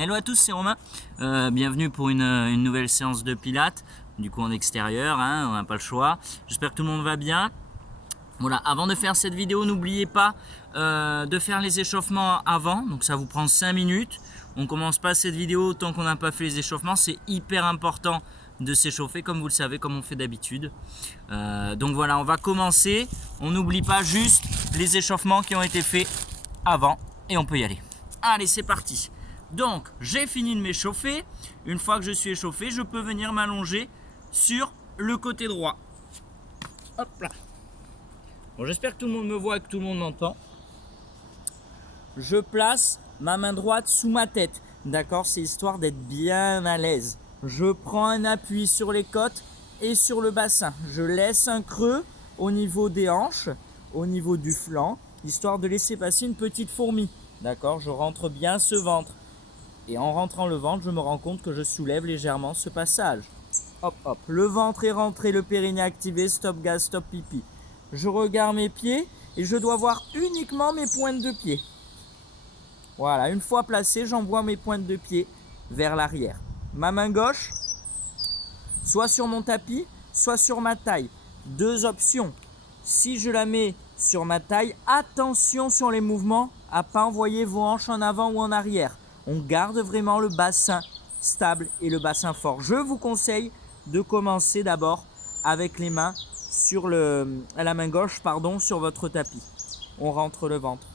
Hello à tous, c'est Romain. Bienvenue pour une nouvelle séance de pilates, du coup en extérieur, hein, on n'a pas le choix. J'espère que tout le monde va bien. Voilà, avant de faire cette vidéo, n'oubliez pas de faire les échauffements avant, donc ça vous prend 5 minutes. On commence pas cette vidéo tant qu'on n'a pas fait les échauffements, c'est hyper important de s'échauffer comme vous le savez, comme on fait d'habitude. Donc voilà, on va commencer. On n'oublie pas juste les échauffements qui ont été faits avant et on peut y aller. Allez, c'est parti. Donc, j'ai fini de m'échauffer. Une fois que je suis échauffé, je peux venir m'allonger sur le côté droit. Hop là. Bon, j'espère que tout le monde me voit et que tout le monde m'entend. Je place ma main droite sous ma tête. D'accord, c'est histoire d'être bien à l'aise. Je prends un appui sur les côtes et sur le bassin. Je laisse un creux au niveau des hanches, au niveau du flanc, histoire de laisser passer une petite fourmi. D'accord, je rentre bien ce ventre. Et en rentrant le ventre, je me rends compte que je soulève légèrement ce passage. Hop, hop. Le ventre est rentré, le périnée activé, stop gaz, stop pipi. Je regarde mes pieds et je dois voir uniquement mes pointes de pied. Voilà, une fois placé, j'envoie mes pointes de pied vers l'arrière. Ma main gauche, soit sur mon tapis, soit sur ma taille. Deux options. Si je la mets sur ma taille, attention sur les mouvements à ne pas envoyer vos hanches en avant ou en arrière. On garde vraiment le bassin stable et le bassin fort. Je vous conseille de commencer d'abord avec les mains sur la main gauche, sur votre tapis. On rentre le ventre.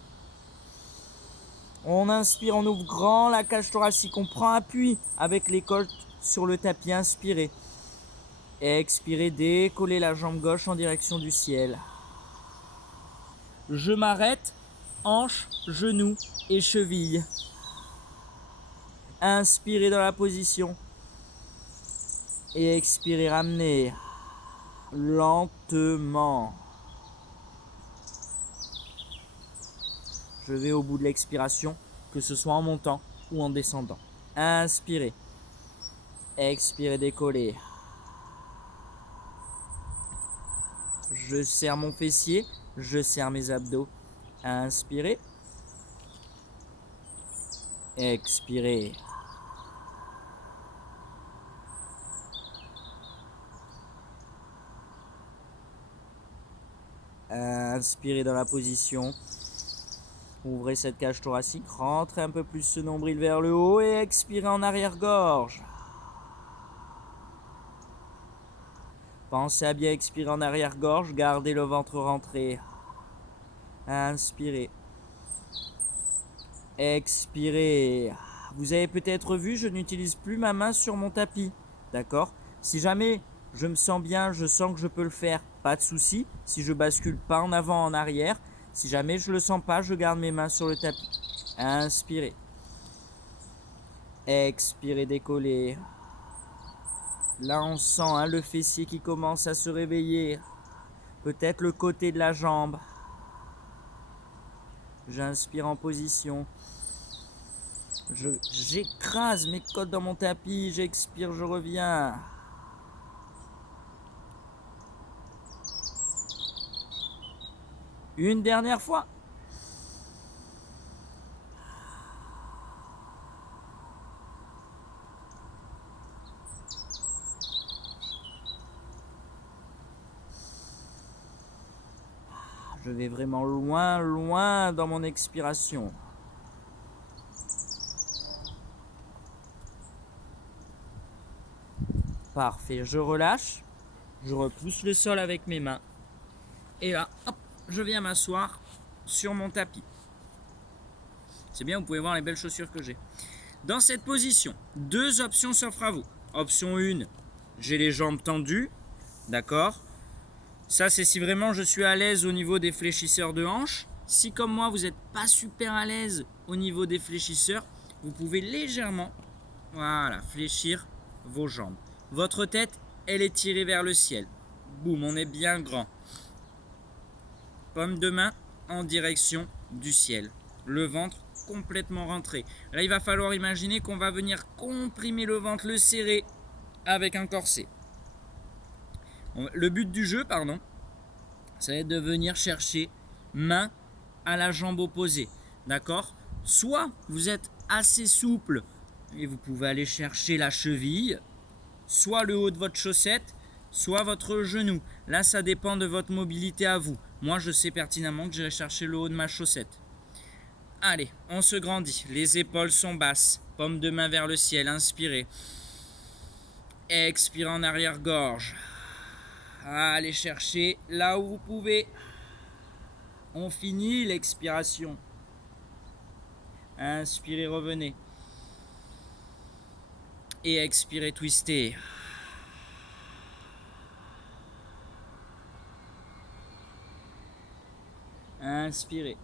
On inspire, on ouvre grand la cage thoracique. On prend appui avec les côtes sur le tapis. Inspirez. Expirez, décollez la jambe gauche en direction du ciel. Je m'arrête, hanche, genou et cheville. Inspirez dans la position. Et expirez, ramenez lentement. Je vais au bout de l'expiration, que ce soit en montant ou en descendant. Inspirez. Expirez, décollez. Je serre mon fessier, je serre mes abdos. Inspirez. Expirez. Inspirez dans la position. Ouvrez cette cage thoracique, rentrez un peu plus ce nombril vers le haut et expirez en arrière-gorge. Pensez à bien expirer en arrière-gorge, gardez le ventre rentré. Inspirez. Expirez. Vous avez peut-être vu, je n'utilise plus ma main sur mon tapis. D'accord ? Si jamais je me sens bien, je sens que je peux le faire, pas de souci. Si je bascule pas en avant, en arrière. Si jamais je le sens pas, je garde mes mains sur le tapis. Inspirez. Expirez, décollez. Là, on sent le fessier qui commence à se réveiller. Peut-être le côté de la jambe. J'inspire en position. J'écrase mes côtes dans mon tapis. J'expire, je reviens. Une dernière fois. Je vais vraiment loin, loin dans mon expiration. Parfait, je relâche. Je repousse le sol avec mes mains. Et là, hop, je viens m'asseoir sur mon tapis. C'est bien, vous pouvez voir les belles chaussures que j'ai. Dans cette position, deux options s'offrent à vous. Option 1, j'ai les jambes tendues. D'accord ? Ça, c'est si vraiment je suis à l'aise au niveau des fléchisseurs de hanches. Si comme moi, vous n'êtes pas super à l'aise au niveau des fléchisseurs, vous pouvez légèrement fléchir vos jambes. Votre tête, elle est tirée vers le ciel. Boum, on est bien grand. Paume de main en direction du ciel. Le ventre complètement rentré. Là, il va falloir imaginer qu'on va venir comprimer le ventre, le serrer avec un corset. Le but du jeu, ça va être de venir chercher main à la jambe opposée. D'accord ? Soit vous êtes assez souple Et vous pouvez aller chercher la cheville, soit le haut de votre chaussette, soit votre genou. Là, ça dépend de votre mobilité à vous. Moi, je sais pertinemment que je vais chercher le haut de ma chaussette. Allez, on se grandit. Les épaules sont basses. Paume de main vers le ciel. Inspirez. Expirez en arrière-gorge. Allez chercher là où vous pouvez. On finit l'expiration. Inspirez, revenez. Et expirez, twistez. Inspirez.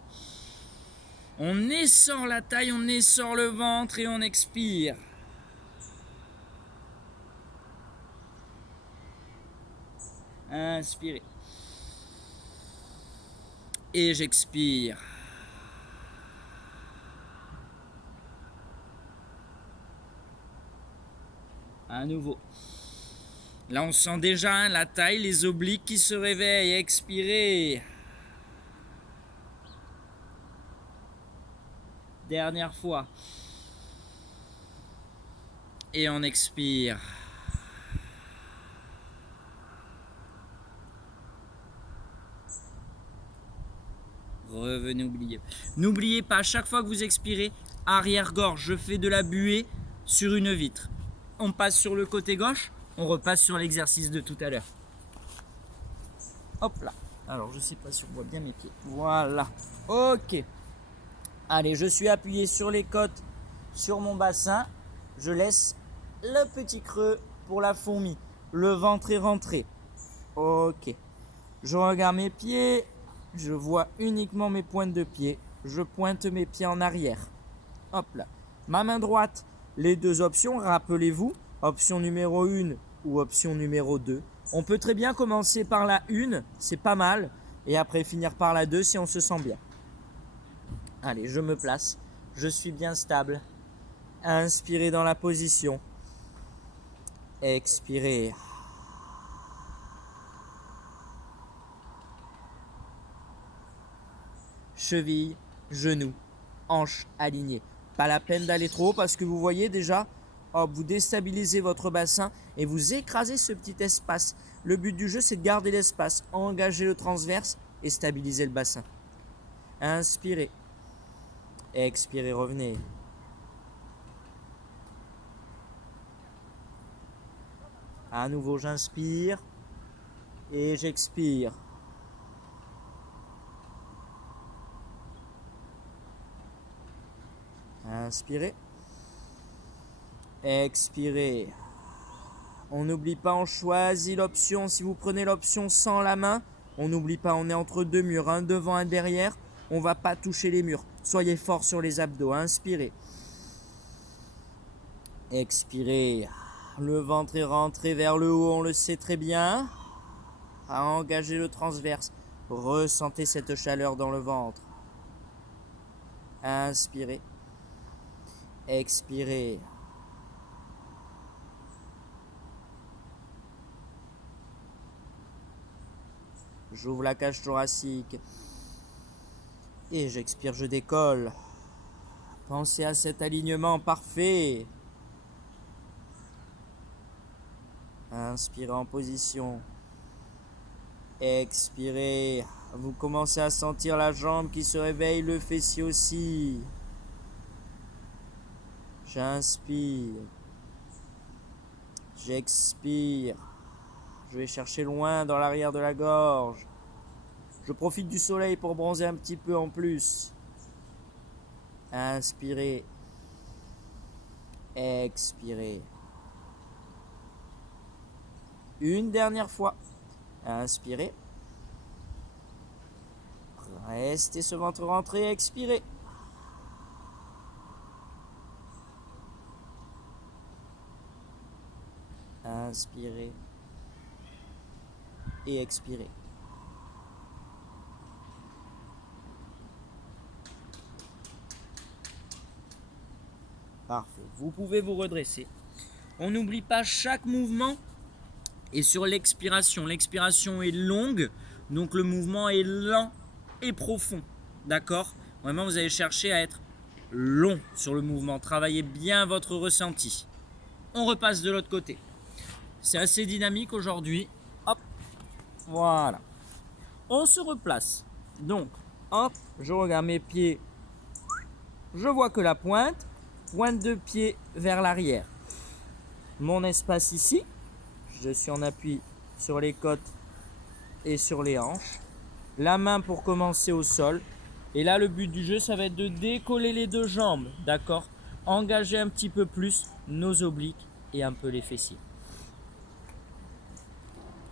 On essore la taille, on essore le ventre et on expire. Inspirez. Et j'expire. À nouveau. Là, on sent déjà la taille, les obliques qui se réveillent. Expirez. Dernière fois. Et on expire. Revenez, oubliez. N'oubliez pas, à chaque fois que vous expirez, arrière-gorge, je fais de la buée sur une vitre. On passe sur le côté gauche, on repasse sur l'exercice de tout à l'heure. Hop là. Alors, je ne sais pas si on voit bien mes pieds. Voilà. Ok. Allez, je suis appuyé sur les côtes, sur mon bassin. Je laisse le petit creux pour la fourmi. Le ventre est rentré. Ok. Je regarde mes pieds. Je vois uniquement mes pointes de pied. Je pointe mes pieds en arrière. Hop là. Ma main droite, les deux options, rappelez-vous, option numéro 1 ou option numéro 2. On peut très bien commencer par la 1, c'est pas mal, et après finir par la 2 si on se sent bien. Allez, je me place, je suis bien stable. Inspirez dans la position. Expirez. Cheville, genou, hanche alignée. Pas la peine d'aller trop haut parce que vous voyez déjà, hop, vous déstabilisez votre bassin et vous écrasez ce petit espace. Le but du jeu, c'est de garder l'espace, engager le transverse et stabiliser le bassin. Inspirez. Expirez, revenez. À nouveau, j'inspire et j'expire. Inspirez. Expirez. On n'oublie pas, on choisit l'option. Si vous prenez l'option sans la main, on n'oublie pas, on est entre deux murs, un devant, un derrière. On ne va pas toucher les murs. Soyez fort sur les abdos. Inspirez. Expirez. Le ventre est rentré vers le haut, on le sait très bien. À engager le transverse. Ressentez cette chaleur dans le ventre. Inspirez. Expirez. J'ouvre la cage thoracique. Et j'expire, je décolle. Pensez à cet alignement parfait. Inspirez en position. Expirez. Vous commencez à sentir la jambe qui se réveille, le fessier aussi. J'inspire. J'expire. Je vais chercher loin dans l'arrière de la gorge. Je profite du soleil pour bronzer un petit peu en plus. Inspirez. Expirez. Une dernière fois. Inspirez. Restez ce ventre rentré. Expirez. Inspirez. Et expirez. Parfait. Vous pouvez vous redresser. On n'oublie pas chaque mouvement. Et sur l'expiration, l'expiration est longue, donc le mouvement est lent et profond. D'accord? Vraiment, vous allez chercher à être long sur le mouvement. Travaillez bien votre ressenti. On repasse de l'autre côté. C'est assez dynamique aujourd'hui. Hop, voilà. On se replace. Donc, hop, je regarde mes pieds. Je vois que la pointe de pied vers l'arrière. Mon espace ici, je suis en appui sur les côtes et sur les hanches. La main pour commencer au sol. Et là, le but du jeu, ça va être de décoller les deux jambes, d'accord? Engager un petit peu plus nos obliques et un peu les fessiers.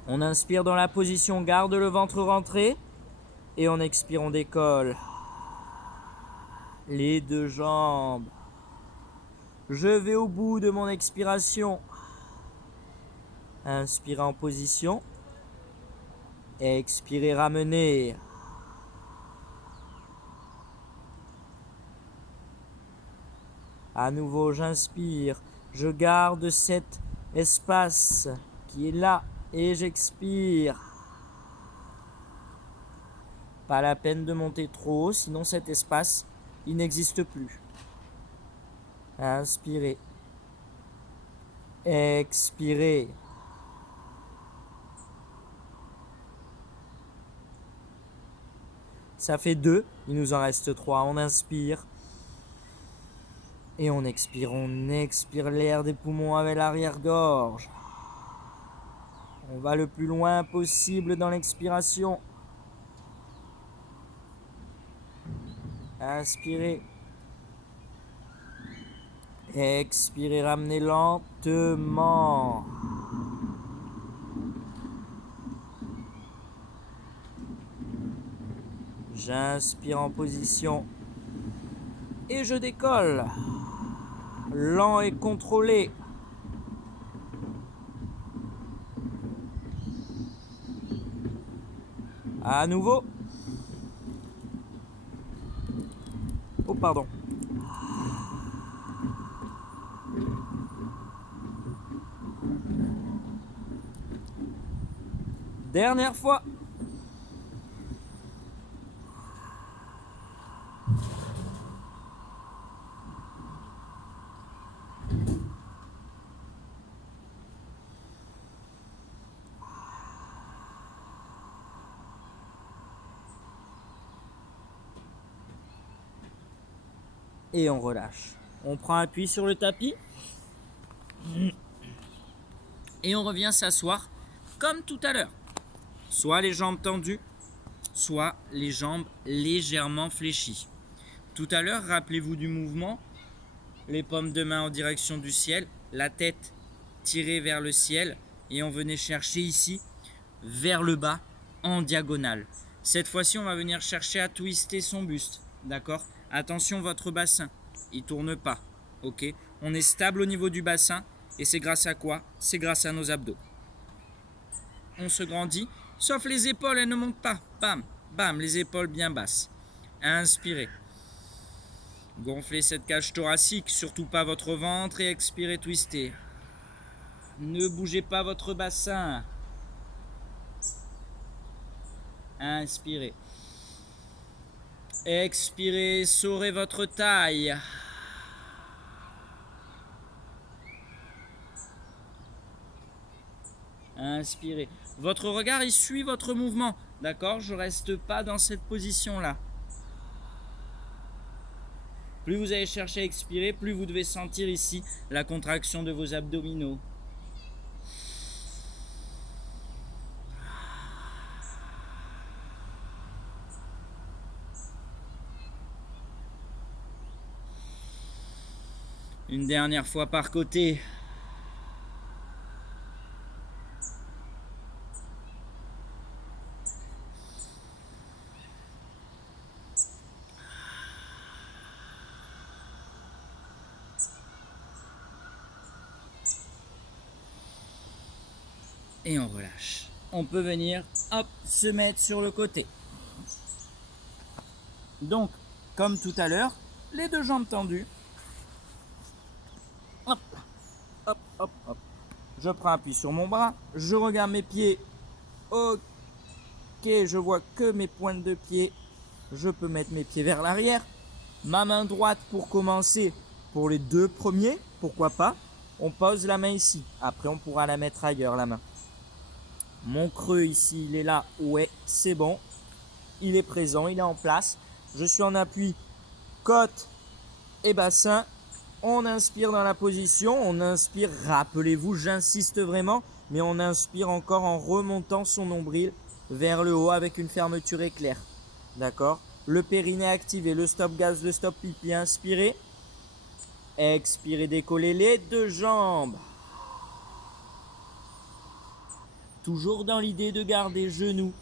On inspire dans la position, garde le ventre rentré. Et on expire, on décolle. Les deux jambes. Je vais au bout de mon expiration. Inspirez en position. Expirez, ramenez. À nouveau, j'inspire. Je garde cet espace qui est là et j'expire. Pas la peine de monter trop haut, sinon cet espace, il n'existe plus. Inspirez. Expirez. Ça fait 2, il nous en reste 3. On inspire. Et on expire l'air des poumons avec l'arrière-gorge. On va le plus loin possible dans l'expiration. Inspirez. Expirez, ramenez lentement. J'inspire en position. Et je décolle. Lent et contrôlé. À nouveau. Oh, pardon. Dernière fois. Et on relâche. On prend appui sur le tapis. Et on revient s'asseoir comme tout à l'heure. Soit les jambes tendues, soit les jambes légèrement fléchies. Tout à l'heure, rappelez-vous du mouvement. Les paumes de main en direction du ciel, la tête tirée vers le ciel. Et on venait chercher ici, vers le bas, en diagonale. Cette fois-ci, on va venir chercher à twister son buste. D'accord ? Attention, votre bassin, il ne tourne pas. Ok ? On est stable au niveau du bassin. Et c'est grâce à quoi ? C'est grâce à nos abdos. On se grandit, sauf les épaules, elles ne montent pas. Bam, bam, les épaules bien basses. Inspirez. Gonflez cette cage thoracique, surtout pas votre ventre, et expirez, twistez. Ne bougez pas votre bassin. Inspirez. Expirez, saurez votre taille. Inspirez. Votre regard, il suit votre mouvement. D'accord ? Je ne reste pas dans cette position-là. Plus vous allez chercher à expirer, plus vous devez sentir ici la contraction de vos abdominaux. Une dernière fois par côté. Et on relâche. On peut venir, hop, se mettre sur le côté. Donc, comme tout à l'heure, les deux jambes tendues. Hop, hop, hop, hop. Je prends appui sur mon bras. Je regarde mes pieds. Ok, je vois que mes pointes de pied. Je peux mettre mes pieds vers l'arrière. Ma main droite pour commencer, pour les 2 premiers, pourquoi pas. On pose la main ici. Après, on pourra la mettre ailleurs, la main. Mon creux ici, il est là. Ouais, c'est bon. Il est présent, il est en place. Je suis en appui côte et bassin. On inspire dans la position. On inspire, rappelez-vous, j'insiste vraiment, mais on inspire encore en remontant son nombril vers le haut avec une fermeture éclair. D'accord? Le périnée activé, le stop gaz, le stop pipi. Inspirez. Expirez, décollez les 2 jambes. Toujours dans l'idée de garder genoux,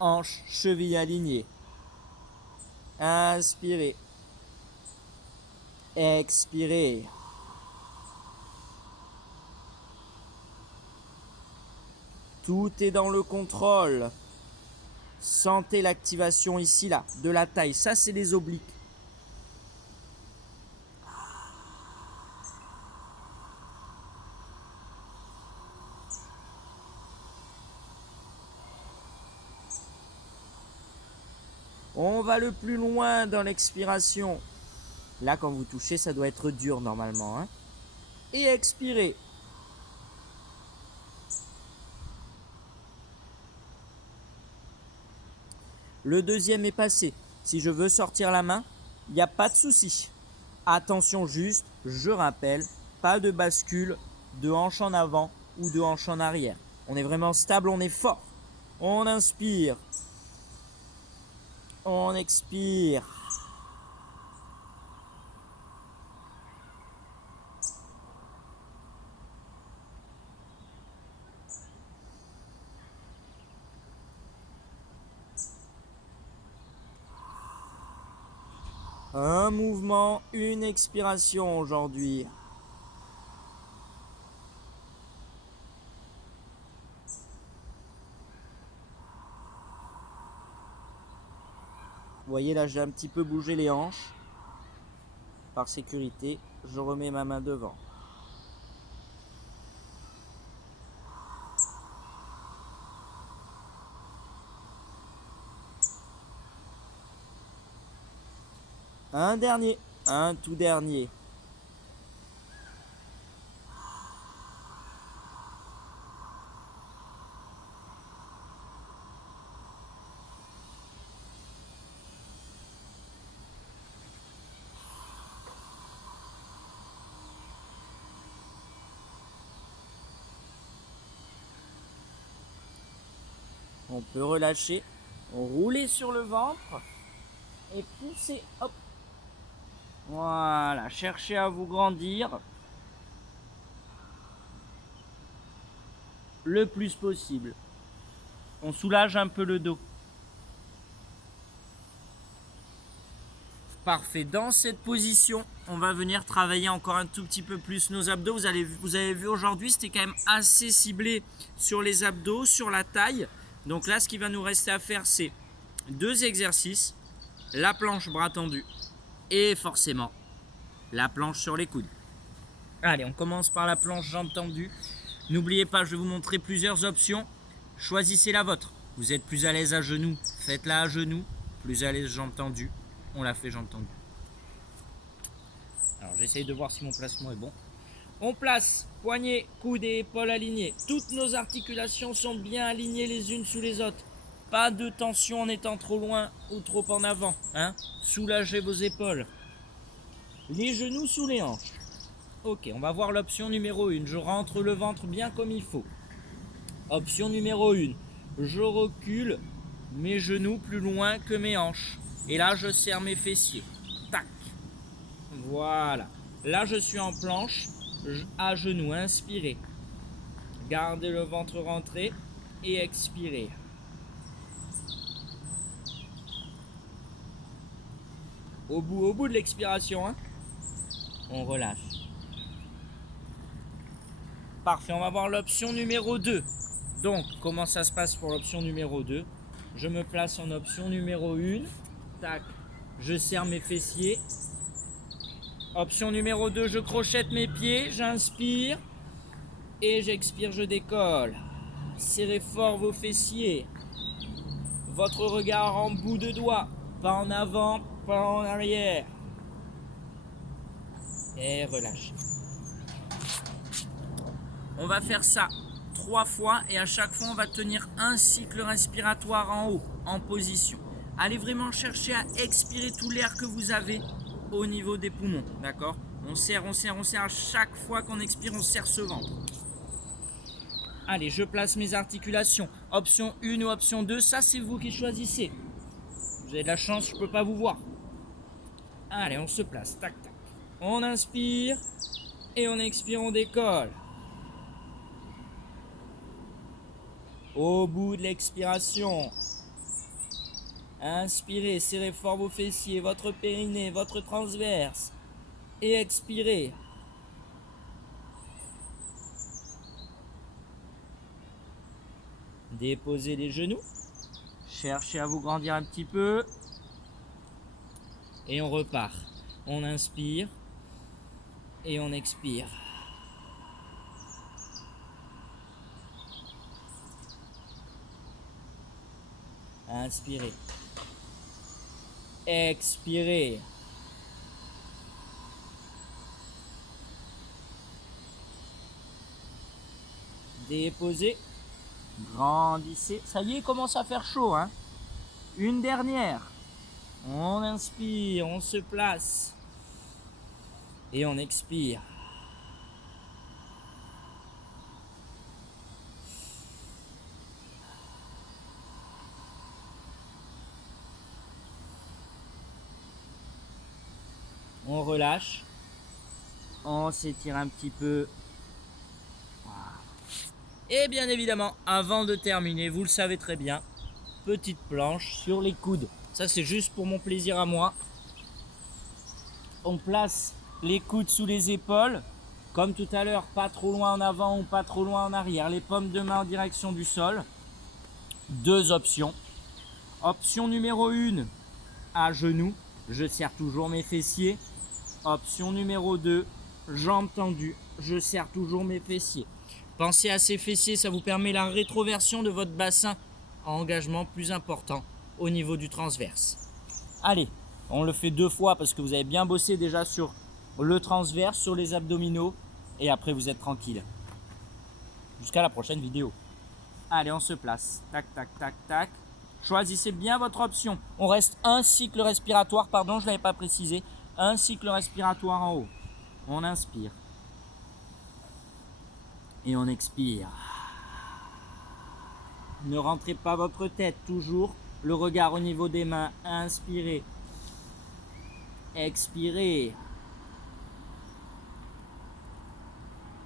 hanches, chevilles alignées. Inspirez. Expirez. Tout est dans le contrôle. Sentez l'activation ici, là, de la taille. Ça, c'est les obliques. On va le plus loin dans l'expiration. Là, quand vous touchez, ça doit être dur normalement. Hein. Et expirez. Le deuxième est passé. Si je veux sortir la main, il n'y a pas de souci. Attention juste, je rappelle, pas de bascule de hanche en avant ou de hanche en arrière. On est vraiment stable, on est fort. On inspire. On expire. Un mouvement, une expiration aujourd'hui. Vous voyez là, j'ai un petit peu bougé les hanches. Par sécurité, je remets ma main devant. Un dernier, un tout dernier. On peut relâcher, rouler sur le ventre et pousser, hop. Voilà, cherchez à vous grandir le plus possible. On soulage un peu le dos. Parfait, dans cette position, on va venir travailler encore un tout petit peu plus nos abdos. Vous avez vu aujourd'hui, c'était quand même assez ciblé sur les abdos, sur la taille. Donc là, ce qui va nous rester à faire, c'est 2 exercices. La planche bras tendus et forcément la planche sur les coudes. Allez, on commence par la planche jambes tendues. N'oubliez pas, je vais vous montrer plusieurs options. Choisissez la vôtre. Vous êtes plus à l'aise à genoux, faites-la à genoux. Plus à l'aise jambes tendues, on la fait jambes tendues. Alors j'essaye de voir si mon placement est bon. On place poignets, coudes et épaules alignés. Toutes nos articulations sont bien alignées les unes sous les autres. Pas de tension en étant trop loin ou trop en avant. Hein. Soulagez vos épaules. Les genoux sous les hanches. Ok, on va voir l'option numéro 1. Je rentre le ventre bien comme il faut. Option numéro 1. Je recule mes genoux plus loin que mes hanches. Et là, je serre mes fessiers. Tac. Voilà. Là, je suis en planche. À genoux, inspirez. Gardez le ventre rentré et expirez. Au bout de l'expiration, hein, on relâche. Parfait, on va voir l'option numéro 2. Donc, comment ça se passe pour l'option numéro 2? Je me place en option numéro 1. Tac, je serre mes fessiers. Option numéro 2, je crochette mes pieds, j'inspire. Et j'expire, je décolle. Serrez fort vos fessiers. Votre regard en bout de doigt. Pas en avant, pas en arrière. Et relâchez. On va faire ça 3 fois et à chaque fois on va tenir un cycle respiratoire en haut, en position. Allez vraiment chercher à expirer tout l'air que vous avez au niveau des poumons, d'accord? On serre, on serre, on serre. À chaque fois qu'on expire, on serre ce ventre. Allez, je place mes articulations. Option 1 ou option 2, ça c'est vous qui choisissez. Vous avez de la chance, je ne peux pas vous voir. Allez, on se place, tac, tac. On inspire et on expire, on décolle. Au bout de l'expiration, inspirez, serrez fort vos fessiers, votre périnée, votre transverse. Et expirez. Déposez les genoux. Cherchez à vous grandir un petit peu. Et on repart. On inspire. Et on expire. Inspirez. Expirez. Déposez. Grandissez. Ça y est, il commence à faire chaud, hein. Une dernière. On inspire, on se place. Et on expire. On relâche. On s'étire un petit peu. Et bien évidemment, avant de terminer, vous le savez très bien, petite planche sur les coudes. Ça, c'est juste pour mon plaisir à moi. On place les coudes sous les épaules. Comme tout à l'heure, pas trop loin en avant ou pas trop loin en arrière. Les paumes de main en direction du sol. 2 options. Option numéro 1, à genoux. Je serre toujours mes fessiers. Option numéro 2, jambes tendues. Je serre toujours mes fessiers. Pensez à ces fessiers, ça vous permet la rétroversion de votre bassin en engagement plus important au niveau du transverse. Allez, on le fait 2 fois parce que vous avez bien bossé déjà sur le transverse, sur les abdominaux et après vous êtes tranquille. Jusqu'à la prochaine vidéo. Allez, on se place. Tac, tac, tac, tac. Choisissez bien votre option. On reste un cycle respiratoire, pardon, je ne l'avais pas précisé. Un cycle respiratoire en haut. On inspire. Et on expire. Ne rentrez pas votre tête, toujours le regard au niveau des mains. Inspirez. Expirez.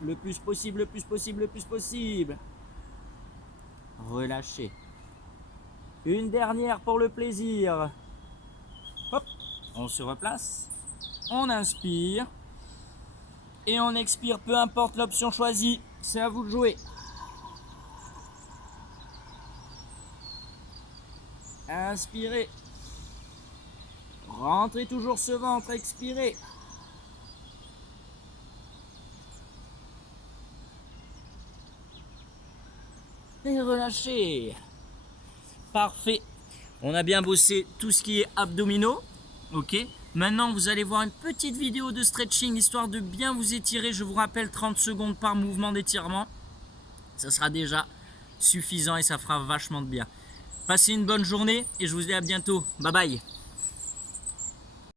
Le plus possible, le plus possible, le plus possible. Relâchez. Une dernière pour le plaisir. Hop, on se replace. On inspire. Et on expire, peu importe l'option choisie. C'est à vous de jouer. Inspirez. Rentrez toujours ce ventre, expirez. Et relâchez. Parfait. On a bien bossé tout ce qui est abdominaux. Ok. Maintenant, vous allez voir une petite vidéo de stretching, histoire de bien vous étirer. Je vous rappelle 30 secondes par mouvement d'étirement. Ça sera déjà suffisant et ça fera vachement de bien. Passez une bonne journée et je vous dis à bientôt. Bye bye.